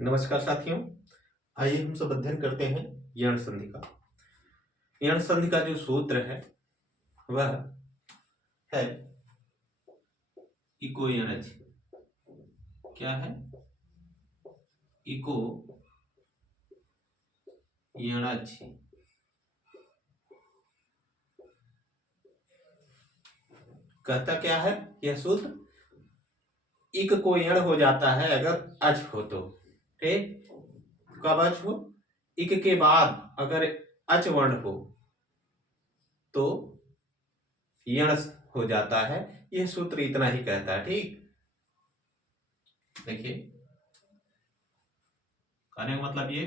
नमस्कार साथियों। आइए हम सब अध्ययन करते हैं यण संधि का। यण संधि का जो सूत्र है वह है इको यणज। क्या है? इको यणज। कहता क्या है यह सूत्र? इक को यण हो जाता है अगर अच हो तो। ठीक, कब अच हो? इक के बाद अगर अच वर्ण हो तो यण हो जाता है। यह सूत्र इतना ही कहता है। ठीक, देखिए कहने का मतलब ये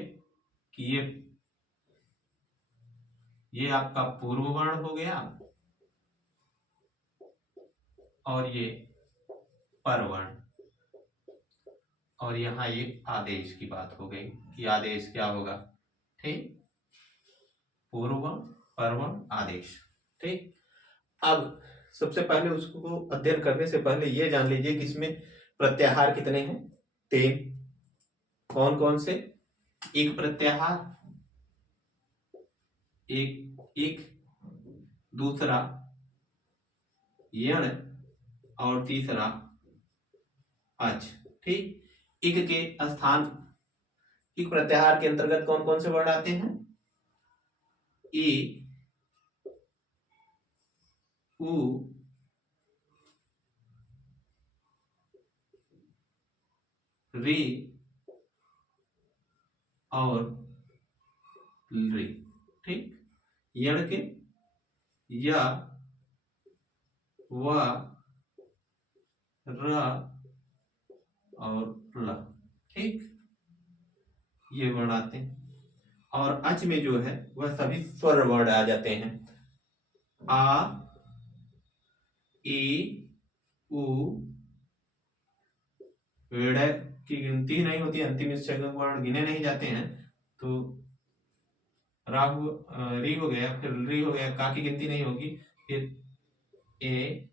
कि ये आपका पूर्व वर्ण हो गया और ये परवर्ण, और यहाँ ये आदेश की बात हो गई कि आदेश क्या होगा। ठीक, पूर्ववर्ण, परवर्ण, आदेश। ठीक, अब सबसे पहले उसको अध्ययन करने से पहले ये जान लीजिए कि इसमें प्रत्याहार कितने हैं? 3। कौन कौन से? एक प्रत्याहार, एक दूसरा यण और तीसरा अच। ठीक, इक के स्थान, इक प्रत्याहार के अंतर्गत कौन कौन से वर्ण आते हैं? ई, उ, री और री। ठीक, यण के य, व, र और ल। ठीक, ये वर्ण आते हैं। और अच में जो है वह सभी स्वर वर्ण आ जाते हैं। आ, ई, उ, ऋ की गिनती नहीं होती, अंतिम संज्ञक वर्ण गिने नहीं जाते हैं। तो राहु री हो गया, फिर री हो गया, का की गिनती नहीं होगी, फिर ए,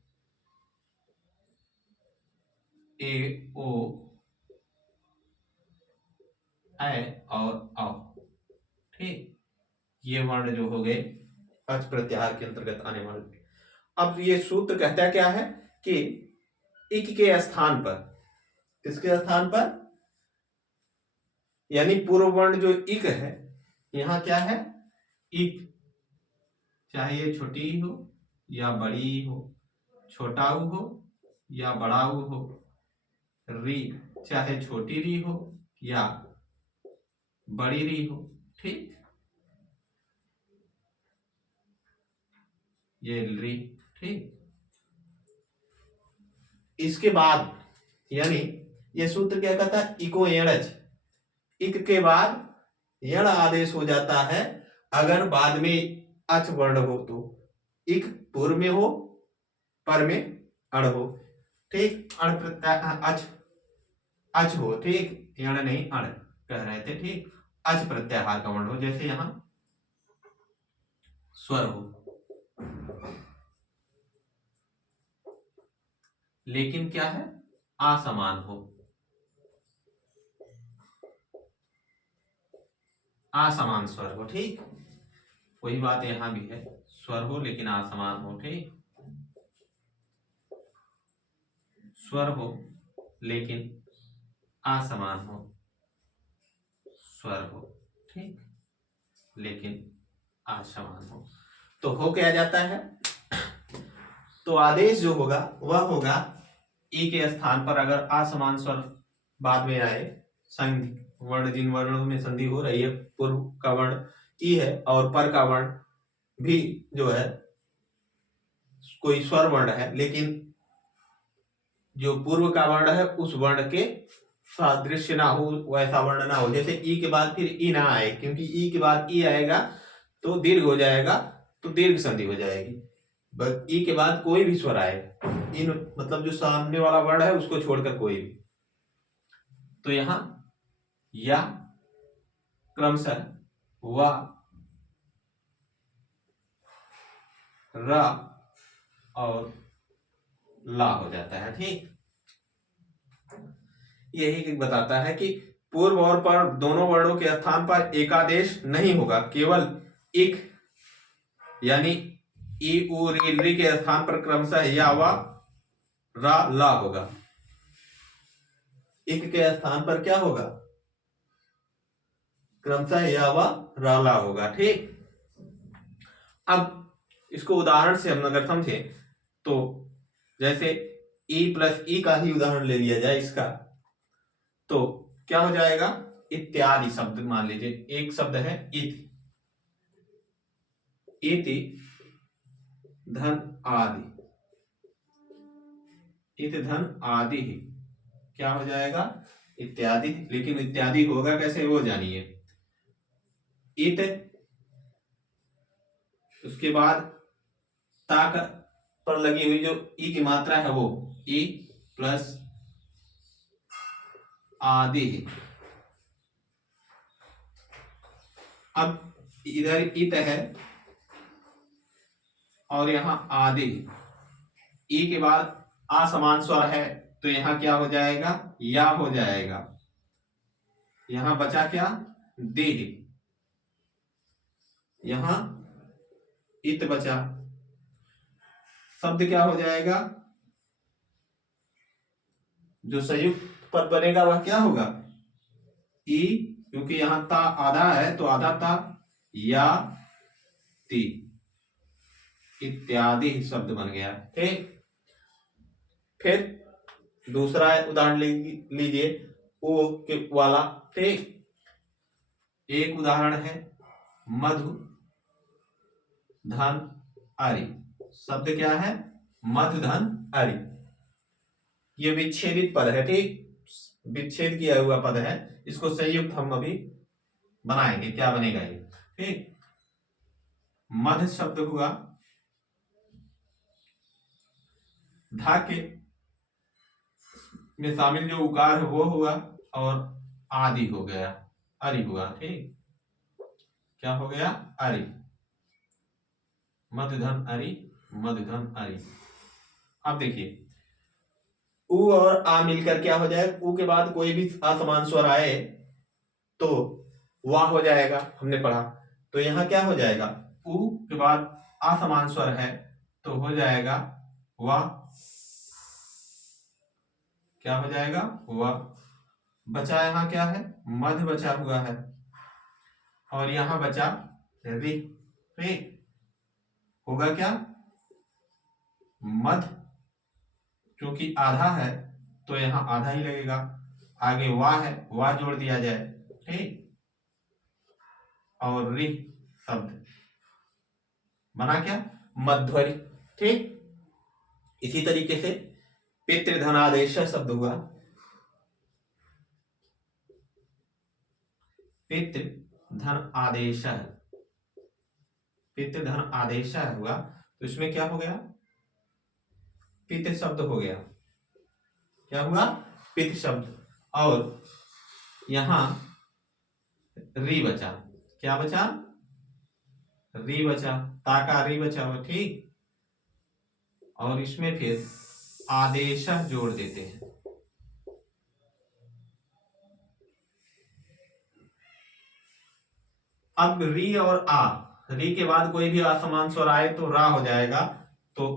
ओ, ऐ और औ। ठीक, ये वर्ण जो हो गए अच प्रत्याहार के अंतर्गत आने वाले। अब ये सूत्र कहता क्या है कि इक के स्थान पर, किसके स्थान पर? यानी पूर्व वर्ण जो इक है, यहां क्या है? इक, चाहे ये छोटी ही हो या बड़ी ही हो, छोटा उ हो या बड़ा उ हो। री, चाहे छोटी री हो या बड़ी री हो। ठीक, ये री। ठीक, इसके बाद यानी ये सूत्र क्या कहता है? इको यणज। इक के बाद यण आदेश हो जाता है अगर बाद में अच वर्ण हो तो। इक पूर्व में हो, पर में अण हो। ठीक, अण प्रत्याहार अच, अच हो। ठीक, यण नहीं अण कह रहे थे। ठीक, अच प्रत्याहार का वर्ण हो, जैसे यहां स्वर हो, लेकिन क्या है? असमान हो। असमान स्वर हो। ठीक, वही बात यहां भी है, स्वर हो लेकिन असमान हो। ठीक, स्वर हो लेकिन असमान हो, स्वर हो ठीक लेकिन असमान हो, तो हो क्या जाता है? तो आदेश जो होगा वह होगा ई के स्थान पर अगर असमान स्वर बाद में आए, संधि वर्ण, जिन वर्णों में संधि हो रही है, पूर्व का वर्ण ई है और पर का वर्ण भी जो है कोई स्वर वर्ण है, लेकिन जो पूर्व का वर्ण है उस वर्ण के सादृश्य ना हो, वैसा वर्ण ना हो। जैसे ई के बाद फिर ई ना आए, क्योंकि ई के बाद ई आएगा तो दीर्घ हो जाएगा, तो दीर्घ संधि हो जाएगी। बस ई के बाद कोई भी स्वर आए, इन मतलब जो सामने वाला वर्ण है उसको छोड़कर कोई भी, तो यहां या क्रमशः व, र और ला हो जाता है। ठीक, यही बताता है कि पूर्व और पर दोनों वर्णों के स्थान पर एकादेश नहीं होगा, केवल इक यानी ई उ री री के स्थान पर क्रमशः या व रा ला होगा। इक के स्थान पर क्या होगा? क्रमशः या व रा ला होगा। ठीक, अब इसको उदाहरण से हम अगर समझे तो जैसे ई प्लस ई का ही उदाहरण ले लिया जाए इसका, तो क्या हो जाएगा? इत्यादि शब्द मान लीजिए, एक शब्द है इति, इति धन आदि, इति धन आदि ही क्या हो जाएगा? इत्यादि। लेकिन इत्यादि होगा कैसे वो जानिए। इत, उसके बाद ताक पर लगी हुई जो ई की मात्रा है वो ई प्लस आदि। अब इधर इत है और यहां आदि, ई के बाद असमान स्वर है तो यहां क्या हो जाएगा? या हो जाएगा। यहां बचा क्या? देह, यहां इत बचा, शब्द क्या हो जाएगा? जो संयुक्त पद बनेगा वह क्या होगा? ई, क्योंकि यहां ता आधा है तो आधा ता, या ती, इत्यादि शब्द बन गया। ठीक, फिर दूसरा उदाहरण लीजिए ओ के वाला। ठीक, एक उदाहरण है मधु धन अरि। शब्द क्या है? मधु धन अरि। ये विच्छेदित पद है। ठीक, विच्छेद किया हुआ पद है, इसको संयुक्त हम अभी बनाएंगे। क्या बनेगा ये? ठीक, मध शब्द हुआ, धा के में शामिल जो उकार है वो हुआ, और आदि हो गया, अरि हुआ। ठीक, क्या हो गया? अरि, मधुधन अरि, मधुधन अरि। अब देखिए उ और आ मिलकर क्या हो जाएगा? उ के बाद कोई भी असमान स्वर आए तो वाह हो जाएगा, हमने पढ़ा। तो यहां क्या हो जाएगा? उ के बाद असमान स्वर है तो हो जाएगा वाह। क्या हो जाएगा? वाह। बचा यहां क्या है? मध बचा हुआ है, और यहां बचा रि। रि होगा क्या? मध, क्योंकि आधा है तो यहां आधा ही लगेगा। आगे वाह है, वाह जोड़ दिया जाए। ठीक, और रि शब्द बना क्या? मध्वरि। ठीक, इसी तरीके से पितृधनादेश शब्द हुआ, पितृधन आदेश, पितृधन आदेश हुआ तो इसमें क्या हो गया? पितृ शब्द हो गया। क्या हुआ? पितृ शब्द। और यहां री बचा। क्या बचा? री बचा, ताका री बचा हुआ। ठीक, और इसमें फिर आदेश जोड़ देते हैं। अब री और आ, री के बाद कोई भी असमान स्वर आए तो रा हो जाएगा। तो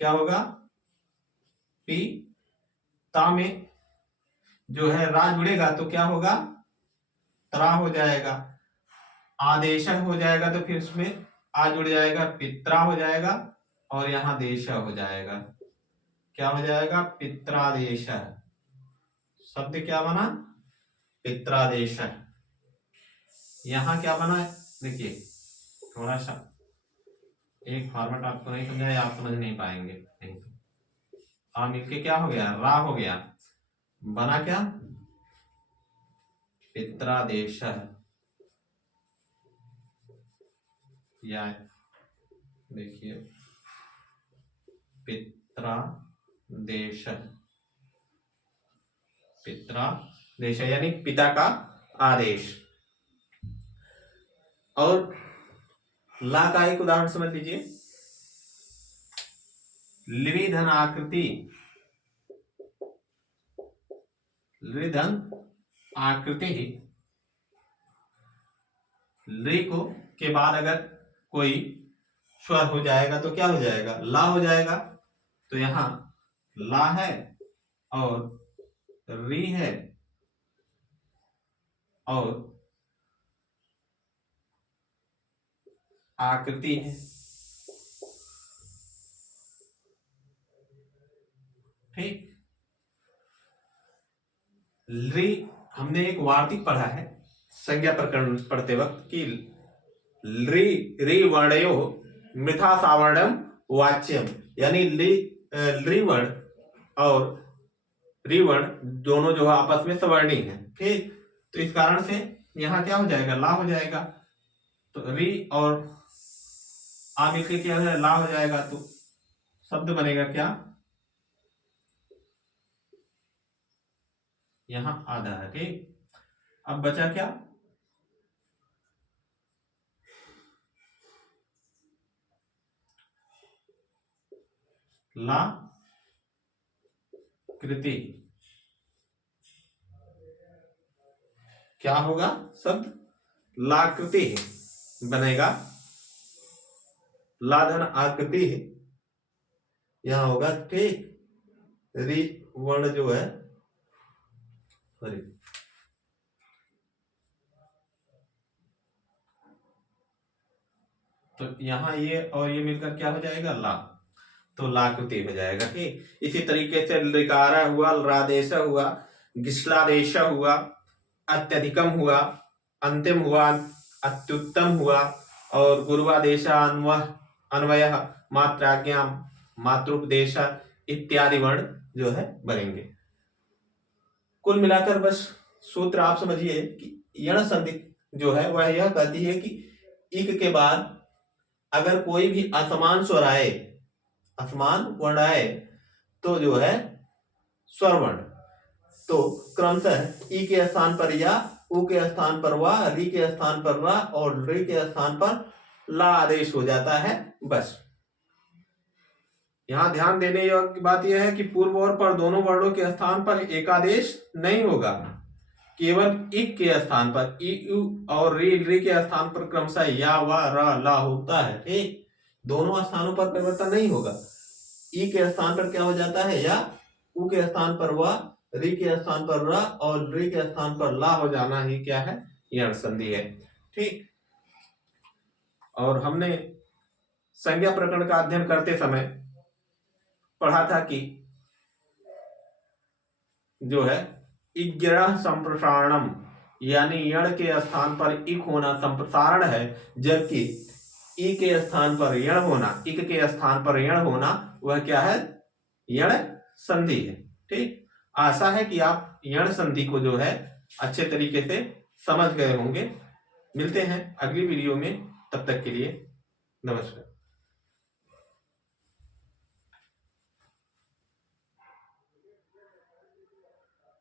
क्या होगा? पी ता में जो है रा जुड़ेगा तो क्या होगा? तरा हो जाएगा। आदेश हो जाएगा तो फिर इसमें आ जुड़ जाएगा, पित्रा हो जाएगा, और यहां देश हो जाएगा। क्या हो जाएगा? पित्रादेश। शब्द क्या बना? पित्रादेश। यहां क्या बना है? देखिए थोड़ा सा एक फॉर्मेट आपको नहीं समझाया, आप समझ नहीं पाएंगे। नहीं, आ मिलके क्या हो गया? रा हो गया। बना क्या? पित्रादेश। या देखिए पित्रादेश, पित्रादेश यानी पिता का आदेश। और ला का एक उदाहरण समझ लीजिए, लिविधन आकृति, लिविधन आकृति ली को के बाद अगर कोई स्वर हो जाएगा तो क्या हो जाएगा, ला हो जाएगा। तो यहां ला है और री है और आकृति है। ठीक, री हमने एक वार्तिक पढ़ा है संज्ञा प्रकरण पढ़ते वक्त कि री री वर्णयो मृथा सावर्णम वाच्यम, यानी ली वर्ण और री वर्ण दोनों जो है आपस में सवर्णी है। ठीक, तो इस कारण से यहां क्या हो जाएगा, ला हो जाएगा। तो री और आ मिलकर क्या हो जाएगा, ला हो जाएगा। तो शब्द बनेगा क्या, यहां आधा है। ठीक, अब बचा क्या, ला कृति। क्या होगा शब्द, लाकृति बनेगा, ला धन आकृति यहां होगा। ठीक, री वर्ण जो है, सॉरी, तो यहां ये और ये मिलकर क्या हो जाएगा, ला। तो लाकृति हो जाएगा। ठीक, इसी तरीके से लिकारा हुआ, रादेश हुआ, गिस्लादेश हुआ, अत्यधिकम हुआ, अंतिम हुआ, अत्युत्तम हुआ और गुरुवादेश अन्वय मात्राज्ञा मातृपदेश इत्यादि वर्ण जो है बनेंगे। कुल मिलाकर बस सूत्र आप समझिए कि यण संधि जो है वह यह कहती है कि इक के बाद अगर कोई भी असमान स्वर आए, असमान वर्ण आए, तो जो है स्वर वर्ण, तो क्रमशः ई के स्थान पर या, उ के स्थान पर वा, री के स्थान पर रा और री के स्थान पर ला आदेश हो जाता है। बस यहां ध्यान देने योग्य बात यह है कि पूर्व और पर दोनों वर्णों के स्थान पर एकादेश नहीं होगा, केवल इक के स्थान पर ई उ और री के स्थान पर क्रमशः या वा रा ला होता है। ठीक, दोनों स्थानों पर परिवर्तन नहीं होगा। ई के स्थान पर क्या हो जाता है या, उ के स्थान पर वा, री के स्थान पर रा और री के स्थान पर ला हो जाना ही क्या है, यण संधि है। ठीक, और हमने संज्ञा प्रकरण का अध्ययन करते समय पढ़ा था कि जो है इग्रह संप्रसारणम, यानी यण के स्थान पर इक होना संप्रसारण है, जबकि ई के स्थान पर यण होना, इक के स्थान पर यण होना वह क्या है, यण संधि है। ठीक, आशा है कि आप यण संधि को जो है अच्छे तरीके से समझ गए होंगे। मिलते हैं अगली वीडियो में, तब तक के लिए नमस्कार।